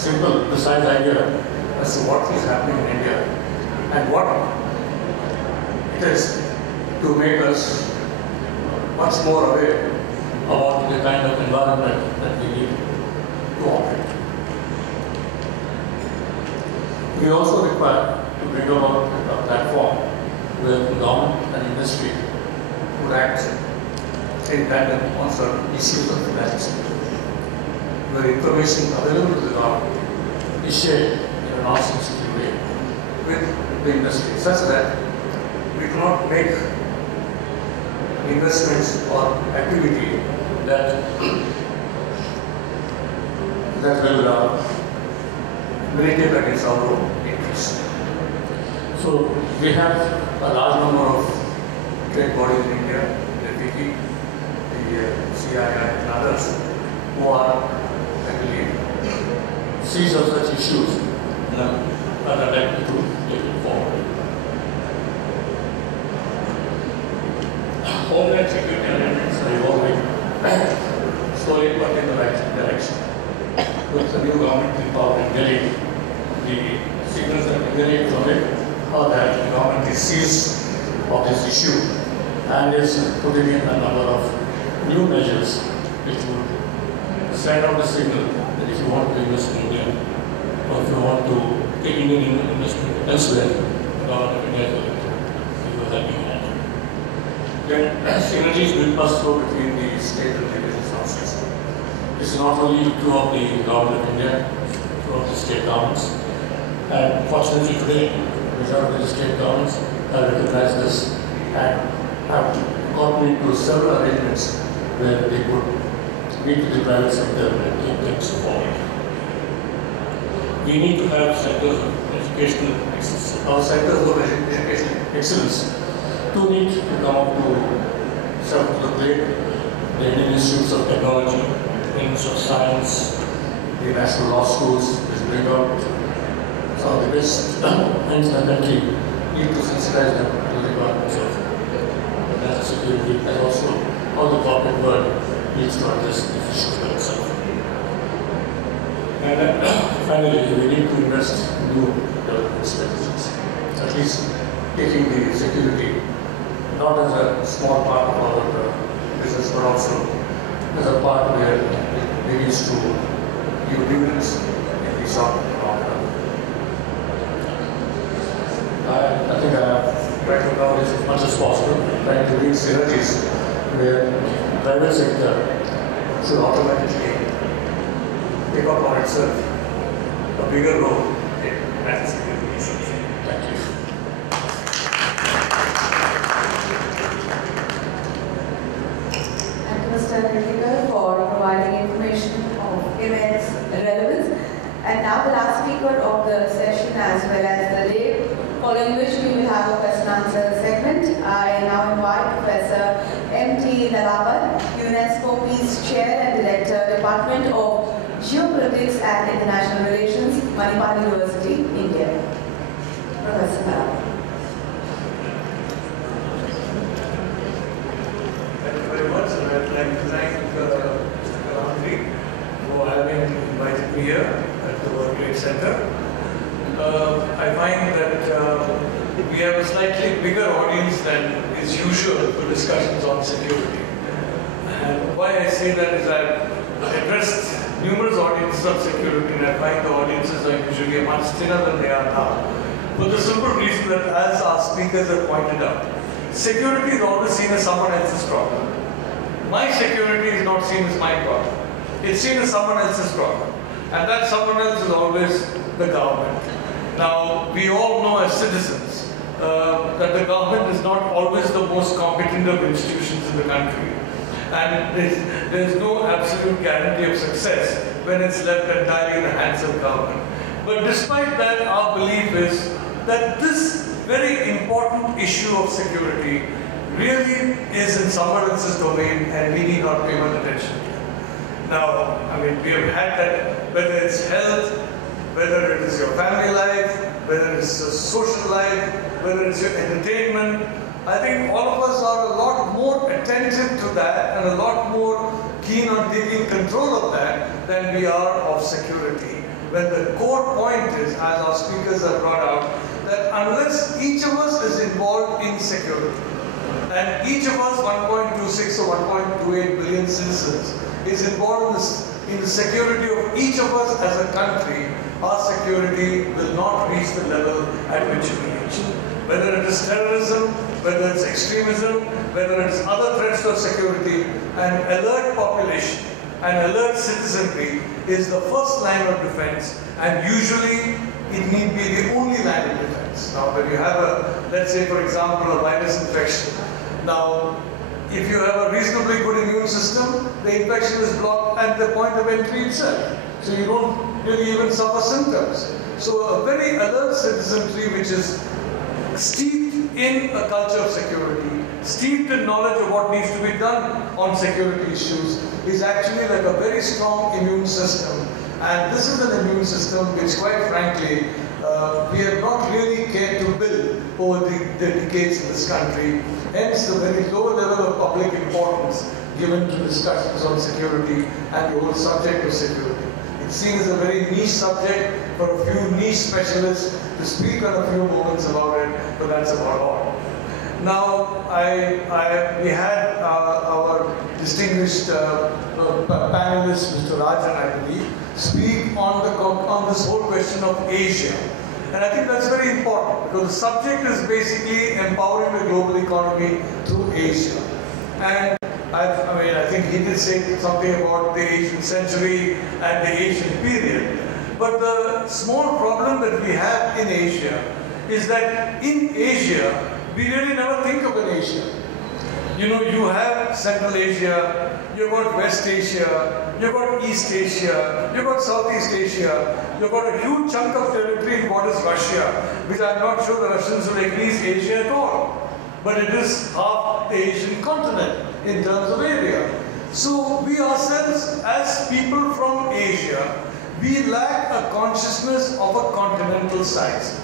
simple, precise idea as to what is happening in India and what it is to make us much more aware about the kind of environment that we need to operate. We also require to bring about a platform where the government and industry would act in tandem on certain issues of financing, where information available to the government is shared in a non-sensitive way with the industry, such that we cannot make investments or activity that will militate against our own interests. So we have a large number of trade bodies in India, the FICCI, the CII and others, who are, I believe, seized of such issues and are likely to take it forward. Homeland security arrangements are evolving slowly but in the right direction. With the new government in power in Delhi, the signals that we get from it are that the government is seized of this issue and is putting in a number of new measures which would send out the signal that if you want to invest in India or if you want to take Indian investment elsewhere, the government of India is going to give you a helping hand. Then synergies will pass through between the state and the business houses. This is not only true of the government of India, true of the state governments. And fortunately today, the majority of the state governments have recognized this and have gotten into several arrangements where they could meet with the private sector and take things forward. We need to have centers of educational excellence. Our centers of educational excellence too need to come up to serve to the plate. The Indian Institutes of Technology, Institute of Science, the National Law Schools, which bring out some of the best minds in the country, need to sensitize them to the requirements of national security and also how the corporate world needs to address these issues by itself. And finally, we need to invest in new development strategies, at least taking the security not as a small part of our business, but also as a part where it begins to give dividends in the short and long run. I think I have tried to cover this as much as possible, trying to reach synergies where the private sector should automatically take up on itself a bigger role in national security issues. Thank you. Thank you, Mr. Nirtikar, for providing information of immense relevance. And now the last speaker of the session as well as the day, following which we will have a question and answer segment. I now invite Professor M.T. Nalavan, UNESCO Peace Chair and Director, Department of Geopolitics and International Relations, Manipal University, India. Professor Nalavan. Thank you very much, and I'd like to thank Mr. Kalamji for having invited me here at the World Trade Center. I find that we have a slightly bigger audience than is usual for discussions on security. And why I say that is I've addressed numerous audiences on security, and I find the audiences are usually much thinner than they are now. For the simple reason that, as our speakers have pointed out, security is always seen as someone else's problem. My security is not seen as my problem. It's seen as someone else's problem. And that someone else is always the government. Now, we all know as citizens that the government is not always the most competent of institutions in the country. And there's no absolute guarantee of success when it's left entirely in the hands of government. But despite that, our belief is that this very important issue of security really is in someone else's domain and we need not pay much attention to it. Now, I mean, we have had that, whether it's health, whether it is your family life, whether it's a social life, whether it's your entertainment. I think all of us are a lot more attentive to that and a lot more keen on taking control of that than we are of security. when the core point is, as our speakers have brought out, that unless each of us is involved in security, and each of us, 1.26 or 1.28 billion citizens, is involved in the security of each of us as a country, our security will not reach the level at which we reach. Whether it is terrorism, whether it's extremism, whether it's other threats to security, an alert population, an alert citizenry is the first line of defense, and usually it need be the only line of defense. Now, when you have a, let's say for example, a virus infection, now if you have a reasonably good immune system, the infection is blocked at the point of entry itself. So you don't really even suffer symptoms. So a very alert citizenry which is steeped in a culture of security, steeped in knowledge of what needs to be done on security issues, is actually like a very strong immune system. And this is an immune system which, quite frankly, we have not really cared to build over the decades in this country. Hence the very low level of public importance given to discussions on security and the whole subject of security. It's seen as a very niche subject for a few niche specialists to speak on a few moments about it, but that's about all. Now, we had our distinguished panelist, Mr. Rajan, I believe, speak on this whole question of Asia. And I think that's very important because the subject is basically empowering the global economy through Asia. And I think he did say something about the Asian century and the Asian period. But the small problem that we have in Asia is that in Asia, we really never think of an Asia. You know, you have Central Asia, you've got West Asia, you've got East Asia, you've got Southeast Asia, you've got a huge chunk of territory in what is Russia, which I'm not sure the Russians will agree is Asia at all. But it is half the Asian continent in terms of area. So we ourselves, as people from Asia, we lack a consciousness of a continental size.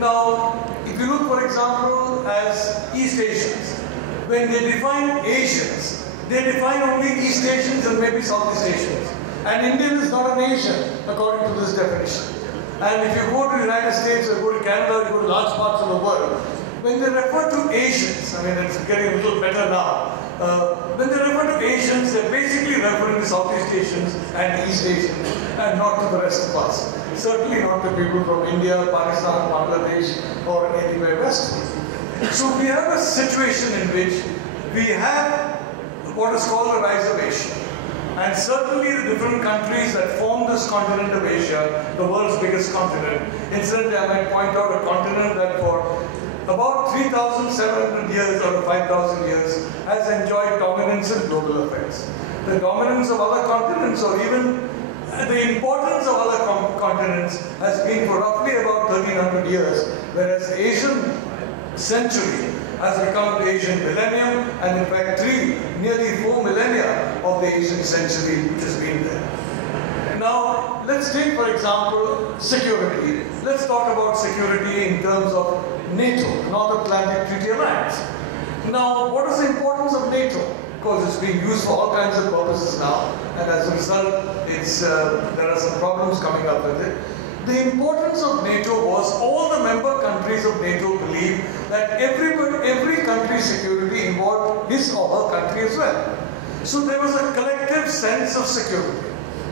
Now, if you look, for example, as East Asians, when they define Asians, they define only East Asians and maybe Southeast Asians. And Indian is not an Asian, according to this definition. And if you go to the United States or go to Canada, you go to large parts of the world, when they refer to Asians, I mean, it's getting a little better now. When they refer to Asians, they're basically referring to Southeast Asians and East Asians, and not to the rest of us. Certainly not to people from India, Pakistan, Bangladesh, or anywhere westward. So we have a situation in which we have what is called the rise of Asia. And certainly the different countries that form this continent of Asia, the world's biggest continent. Incidentally, I might point out a continent that for about 3,700 years or 5,000 years has enjoyed dominance in global affairs. The dominance of other continents, or even the importance of other continents, has been for roughly about 1,300 years, whereas the Asian century has become the Asian millennium, and in fact nearly 4 millennia of the Asian century which has been there. Now, let's take, for example, security. Let's talk about security in terms of NATO, North Atlantic Treaty Alliance. Now, what is the importance of NATO? Of course, it's being used for all kinds of purposes now, and as a result, there are some problems coming up with it. The importance of NATO was all the member countries of NATO believed that every country's security involved his or her country as well. So there was a collective sense of security,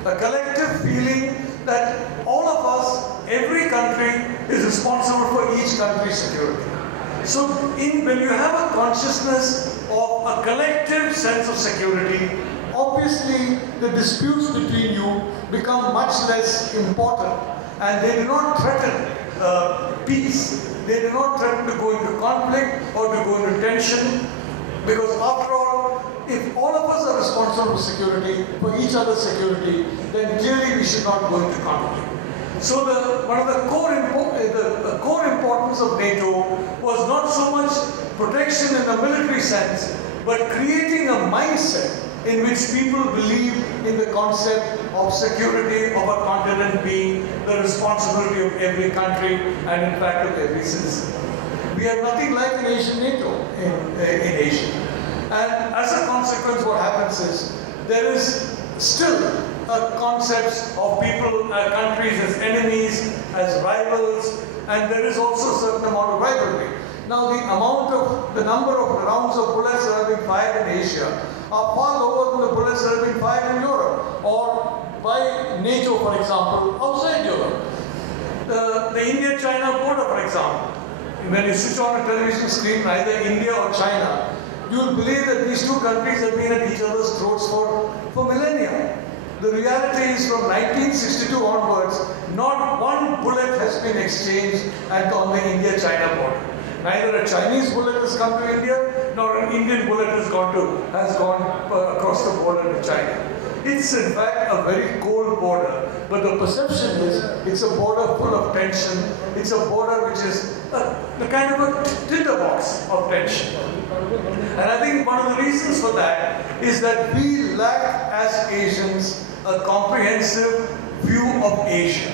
a collective feeling that all of us, every country, is responsible for each country's security. So when you have a consciousness of a collective sense of security, obviously the disputes between you become much less important, and they do not threaten peace. They do not threaten to go into conflict or to go into tension, because after all, if all of us are responsible for security, for each other's security, then clearly we should not go into conflict. So one of the core importance of NATO was not so much protection in a military sense, but creating a mindset in which people believe in the concept of security of a continent being the responsibility of every country and in fact of every citizen. We have nothing like an Asian NATO in Asia. And as a consequence, what happens is there is still concepts of people, countries as enemies, as rivals, and there is also a certain amount of rivalry. Now the number of rounds of bullets that have been fired in Asia are far lower than the bullets that have been fired in Europe, or by NATO, for example, outside Europe. The India-China border, for example, when you switch on a television screen, either India or China, you will believe that these two countries have been at each other's throats for millennia. The reality is from 1962 onwards, not one bullet has been exchanged on the India-China border. Neither a Chinese bullet has come to India, nor an Indian bullet has gone across the border to China. It's in fact a very cold border, but the perception is it's a border full of tension. It's a border which is a kind of a tinderbox of tension. And I think one of the reasons for that is that we lack as Asians a comprehensive view of Asia.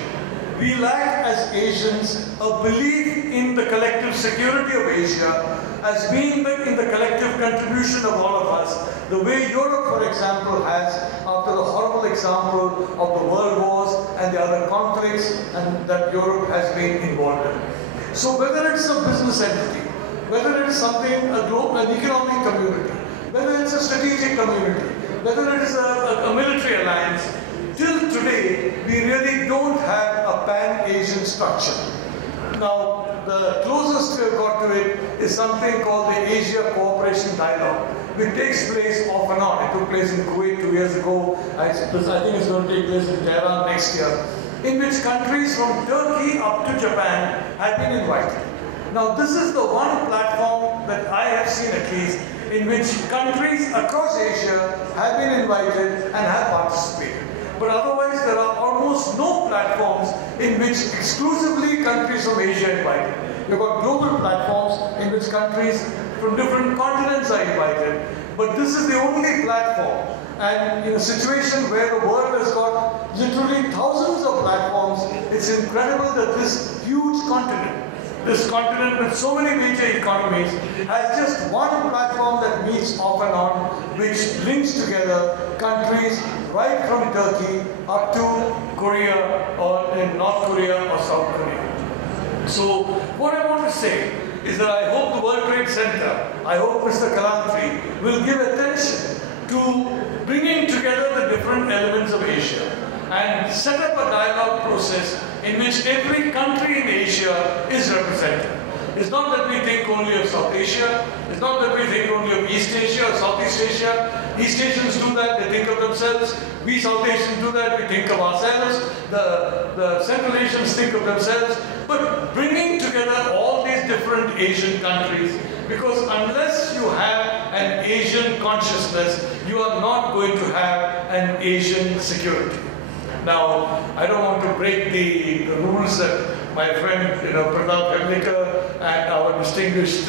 We lack as Asians a belief in the collective security of Asia as being in the collective contribution of all of us, the way Europe, for example, has after the horrible example of the world wars and the other conflicts and that Europe has been involved in. So whether it's a business entity, whether it's something, an economic community, whether it's a strategic community, whether it is a military alliance, till today, we really don't have a pan-Asian structure. Now, the closest we have got to it is something called the Asia Cooperation Dialogue, which takes place off and on. It took place in Kuwait 2 years ago. I think it's going to take place in Tehran next year, in which countries from Turkey up to Japan have been invited. Now, this is the one platform that I have seen at least in which countries across Asia have been invited and have participated. But otherwise, there are almost no platforms in which exclusively countries from Asia are invited. You've got global platforms in which countries from different continents are invited. But this is the only platform. And in a situation where the world has got literally thousands of platforms, it's incredible that this huge continent, this continent with so many major economies, has just one platform that meets off and on, which links together countries right from Turkey up to Korea or in North Korea or South Korea. So what I want to say is that I hope the World Trade Center, I hope Mr. Kalantri will give attention to bringing together the different elements of Asia and set up a dialogue process in which every country in Asia is represented. It's not that we think only of South Asia. It's not that we think only of East Asia or Southeast Asia. East Asians do that, they think of themselves. We South Asians do that, we think of ourselves. The Central Asians think of themselves. But bringing together all these different Asian countries, because unless you have an Asian consciousness, you are not going to have an Asian security. Now, I don't want to break the rules that my friend, Pratap Hemlikar and our distinguished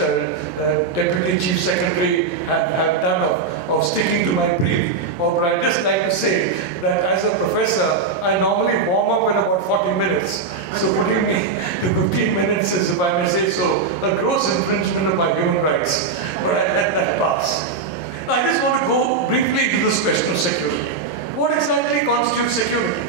Deputy Chief Secretary have done of sticking to my brief. But I'd just like to say that as a professor, I normally warm up in about 40 minutes. So putting me to 15 minutes is, if I may say so, a gross infringement of my human rights. But I let that pass. I just want to go briefly to this question of security. What exactly constitutes security?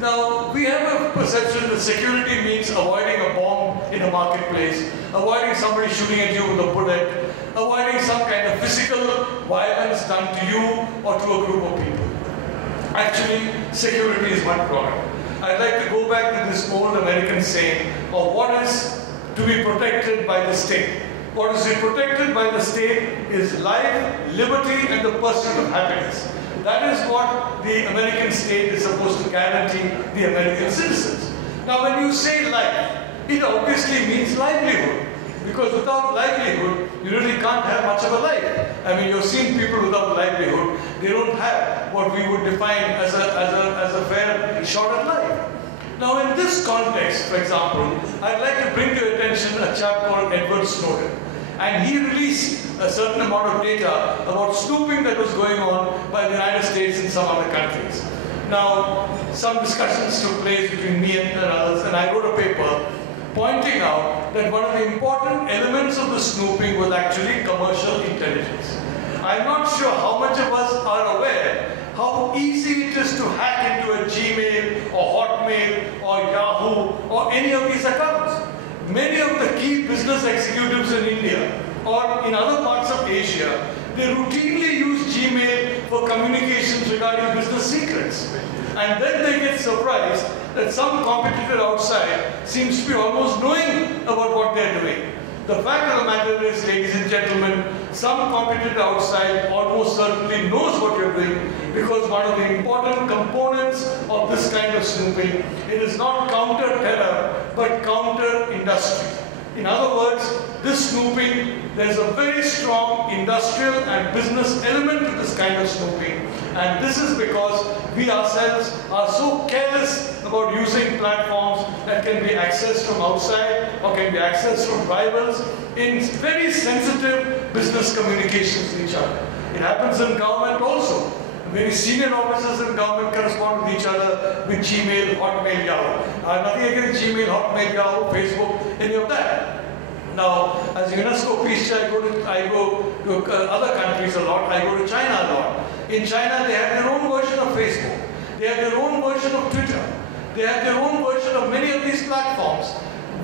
Now, we have a perception that security means avoiding a bomb in a marketplace, avoiding somebody shooting at you with a bullet, avoiding some kind of physical violence done to you or to a group of people. Actually, security is much broader. I'd like to go back to this old American saying of what is to be protected by the state. What is to be protected by the state is life, liberty, and the pursuit of happiness. That is what the American state is supposed to guarantee the American citizens. Now, when you say life, it obviously means livelihood. Because without livelihood, you really can't have much of a life. I mean, you've seen people without livelihood, they don't have what we would define as a fair shot at life. Now, in this context, for example, I'd like to bring to your attention a chap called Edward Snowden. And he released a certain amount of data about snooping that was going on by the United States and some other countries. Now, some discussions took place between me and others, and I wrote a paper pointing out that one of the important elements of the snooping was actually commercial intelligence. I'm not sure how much of us are aware how easy it is to hack into a Gmail or Hotmail or Yahoo or any of these accounts. Many of the key business executives in India or in other parts of Asia, they routinely use Gmail for communications regarding business secrets. And then they get surprised that some competitor outside seems to be almost knowing about what they're doing. The fact of the matter is, ladies and gentlemen, some competitor outside almost certainly knows what you're doing, because one of the important components of this kind of snooping, it is not counter-terror, but counter-industry. In other words, this snooping, there's a very strong industrial and business element to this kind of snooping. And this is because we ourselves are so careless about using platforms that can be accessed from outside or can be accessed from rivals in very sensitive business communications with each other. It happens in government also. Very senior officers in government correspond with each other with Gmail, Hotmail, Yahoo. I have nothing against Gmail, Hotmail, Yahoo, Facebook, any of that. Now, as UNESCO Peace Chair, I go to other countries a lot. I go to China a lot. In China, they have their own version of Facebook. They have their own version of Twitter. They have their own version of many of these platforms,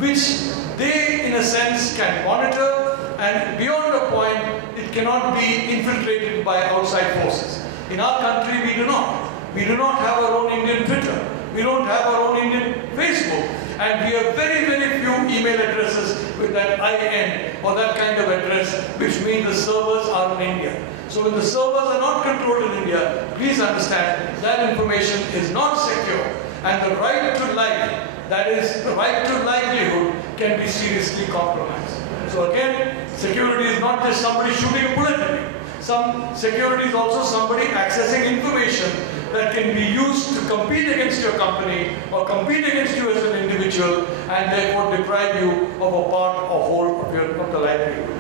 which they, in a sense, can monitor, and beyond a point, it cannot be infiltrated by outside forces. In our country, we do not. We do not have our own Indian Twitter. We don't have our own Indian Facebook. And we have very, very few email addresses with that IN or that kind of address, which means the servers are in India. So when the servers are not controlled in India, please understand that information is not secure. And the right to life, that is the right to livelihood, can be seriously compromised. So again, security is not just somebody shooting a bullet at you. Some security is also somebody accessing information that can be used to compete against your company or compete against you as an individual, and therefore deprive you of a part or whole of the livelihood.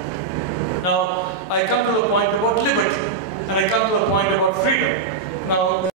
Now, I come to the point about liberty, and I come to the point about freedom. Now,